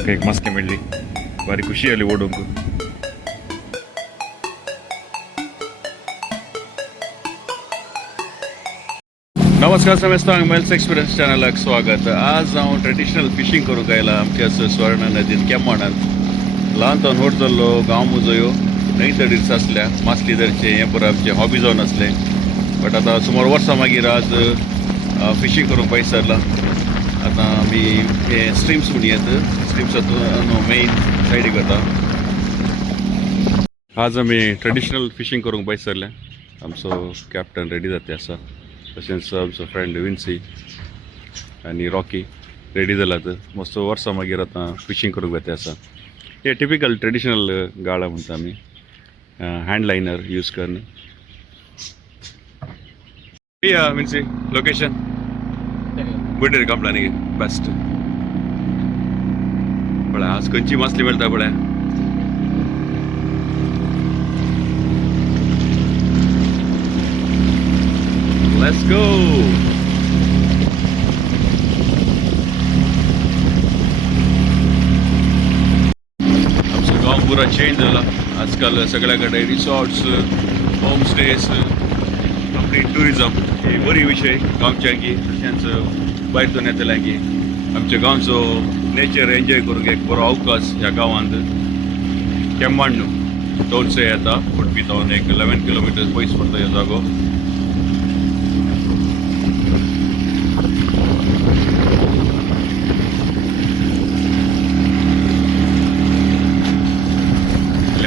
एक मस्के मिळली भारी खुशी आली ओढूंक. नमस्कार समेस्तांक मेल्स एक्सपिरियन्स चॅनलाक स्वागत. आज हांव ट्रेडिशनल फिशींग करूंक आयला आमच्या स्वर्ण नदीन केम्माणान. ल्हान तो व्हड जाल्लो गांव म्हजो ह्यो न्हंय तडीर आसल्या मासली धरचे हें पळय आमचें हॉबी जावन आसलें. बट आतां सुमार वर्सां मागीर आज फिशींग करूंक पयस सरला. आतां आमी हे स्ट्रिम्स म्हण येत स्ट्रिम्सांतून मेन सायडीक वता. आज आमी ट्रेडिशनल फिशींग करूंक पयस सरले. आमचो कॅप्टन रेडी जाता आसा, तशेंच आमचो फ्रेंड विन्सी आनी रॉकी रेडी जाल्यात. मस्त वर्सां मागीर आतां फिशींग करूंक वता आसा. हे टिपिकल ट्रेडिशनल गाळा म्हणटा आमी, हँड लायनर यूज करून. विन्सी लोकेशन गुड्डेर कांपला न्ही बेस्ट पळय. आज खंयची मासली मेळटा पळय. Let's go. आमचो गांव पुरा चेंज जाला. आजकाल सगळ्या कडेन resorts, home stays, complete tourism. हे बरी विशय गांवच्यांकी तशेंच भायरसून येतल्यांकी. आमच्या गांवचो नेचर एन्जॉय करूंक एक बरो अवकाश ह्या गांवांत. केम्माण न्हू दोनशे येता उडपी तावन एक 11 किलोमिटर पयस पडटा ह्यो जागो.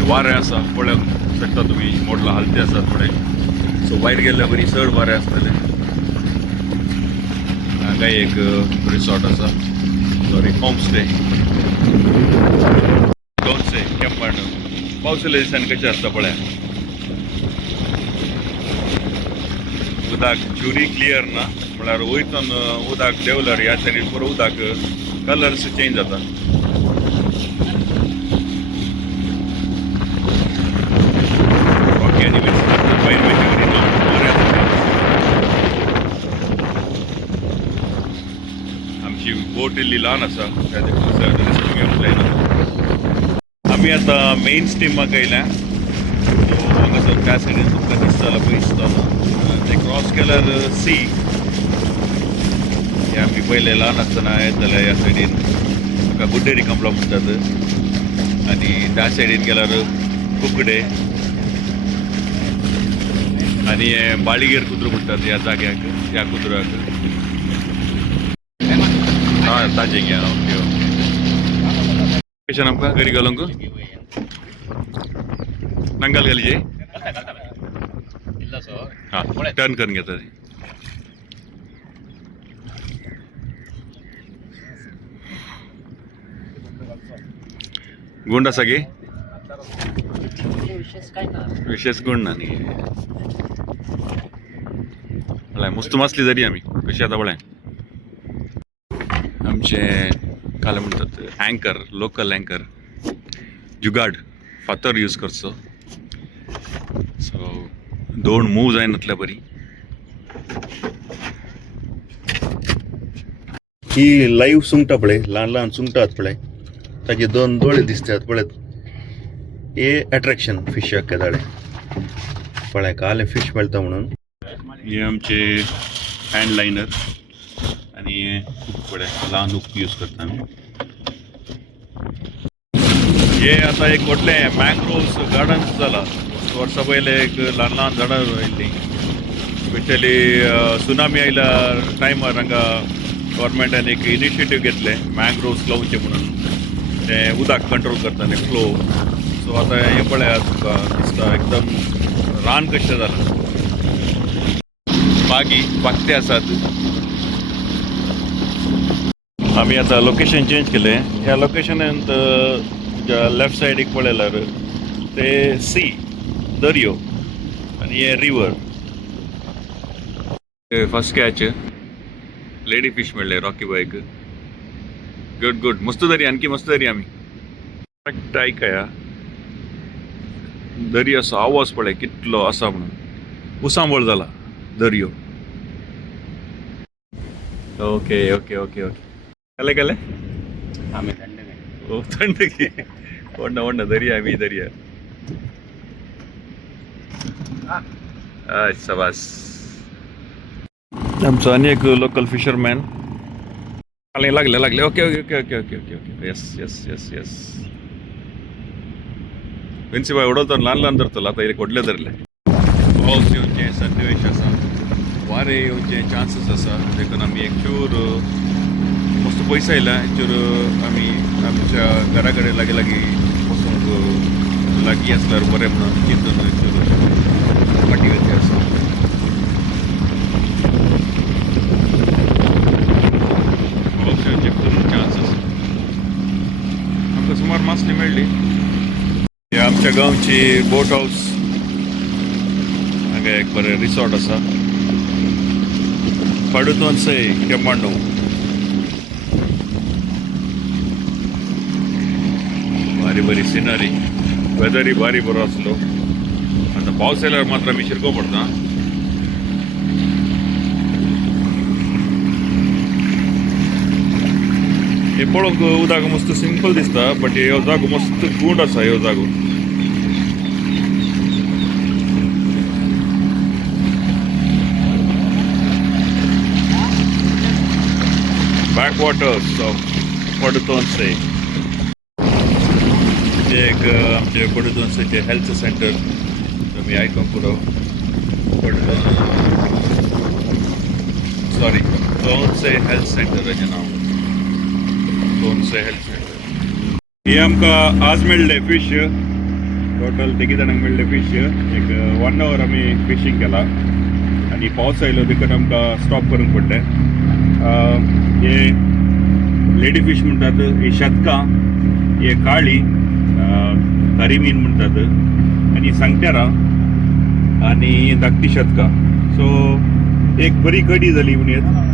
वारें आसा पळोवंक शकता तुमी. मोडला हालते आसात थोडे, सो भायर गेल्ल्या बरी चड वारें आसतलें. हांगा एक रिसॉर्ट आसा, सॉरी होम स्टे. दोनशे केम्माण पावसाच्या दिसांनी कशें आसता पळय. उदक प्युरी क्लियर ना, म्हळ्यार वयरसून उदक देंवल्यार ह्या सायडीन पुरो उदक कलर्स चेंज जाता. आमची बोट इल्ली ल्हान आसा, रिस्क घेवंक जायना. आमी आतां मेन स्ट्रिमाक येयल्या. सो हांगासर त्या सायडीन तुमकां दिसता पयस दिसता ते क्रॉस केल्यार सी. हे आमी पयले ल्हान आसतना येताले ह्या सायडीन म्हाका गुड्डेरी कांपला म्हणटात. आनी त्या सायडीन गेल्यार कुकडे आनी हे बाळिगेर कुद्रो म्हणटात ह्या जाग्याक, ह्या कुद्राक. हय ताजें घ्या. ओके लोकेशन आमकां घरी घालूंक नांगल घालीचे. हां टर्न करून घेता. गुंड आसा गे विशेष गुण ना न्ही. पळय मस्त मासली जरी आमी कशी आतां पळय. आमचे काल म्हणटात अँकर, लोकल अँकर जुगाड फातर यूज करचो. सो दोन मूव जायनातल्या बरी. ही लाईव्ह सुंगटां पळय, ल्हान ल्हान सुंगटां आहात पळय, ताजे दोन दोळे दिसतात पळयत. हे अट्रॅक्शन फिशाक येताले पळय. काल फिश मेळटा म्हणून. हे आमचे हँड लायनर आनी हुक पळय, ल्हान हुक यूज करता आमी. हे आतां एक व्हडलें मँग्रोव्स गार्डन्स जाला. वर्सां पयले एक ल्हान ल्हान झाडां रोयल्लीं. स्पेशली सुनामी आयल्या टायमार हांगा गव्हर्मेंटान एक इनिशिएटीव घेतले मँग्रोव्स लावचे म्हणून. ते उदक कंट्रोल करता फ्लो. सो आतां हें पळय तुका दिसता एकदम रान कशें जालां. बागी बागते आसात. आमी आतां लोकेशन चेंज केलें. ह्या लोकेशनांत लेफ्ट सायडीक पळयल्यार ते सी दर्यो आनी हे river. First catch lady fish मेळ्ळे रॉकी बायक. Good good. मस्त दरी, आणखी मस्त दरी आमी. करेक्ट आयकया दर्याचो आवाज पळय कितलो आसा म्हणून. उसांबळ जाला दर्यो. Okay okay okay okay. केले केले आमी हो थंड की वडणं दर्या मी दर्या शबास आमचं अनेक लोकल फिशरमॅन लागले okay okay okay okay okay okay okay yes yes yes yes principal उडवतो ल्हान धरतलो आतां एक व्हडले धरले पावस येवचे सन्निवेश आसा वारे येवचे चान्सीस आसा देखून आमी एकचूर मस्त पयस आयला एकचूर आमी आमच्या घरा कडेन लागीं वचूंक लागीं आसल्यार बरें म्हणून चिंतून एकचूर फाटी घेतली आसा पावस येवचे पूर्ण चान्स आसा आमकां सुमार मासली मेळ्ळी हे आमच्या गांवची बोट हाऊस हांगा एक बरें रिसॉर्ट आसा पडुतोंसै केम्मांडू भारी बरी सिनरी वेदरय भारी बरो आसलो आतां पावस आयल्यार मात्र आमी शिरको पडटा हे पळोवंक उदक मस्त सिंपल दिसता बट ह्यो जागो मस्त गूंड आसा ह्यो जागो बॅकवॉटर्स ऑफ पडुतोंसै एक आमचे पडुतोंसैचे हेल्थ सेंटर तुमी आयकूंक पुरो तोंसै हेल्थ सेंटराचें नांव तोंसै हेल्थ सेंटर हे आमकां आज मेळ्ळे फीश टोटल तिगी जाणांक मेळ्ळे फीश एक 1 hour आमी फिशींग केला आनी पावस आयलो देखून आमकां स्टॉप करूंक पडलें हे लेडी फीश म्हणटात ही शेतकां हे काळी करीमीन म्हणटात आनी सांगटेरां आनी धाकटी शेतकां सो एक बरी कडी जाली उणेत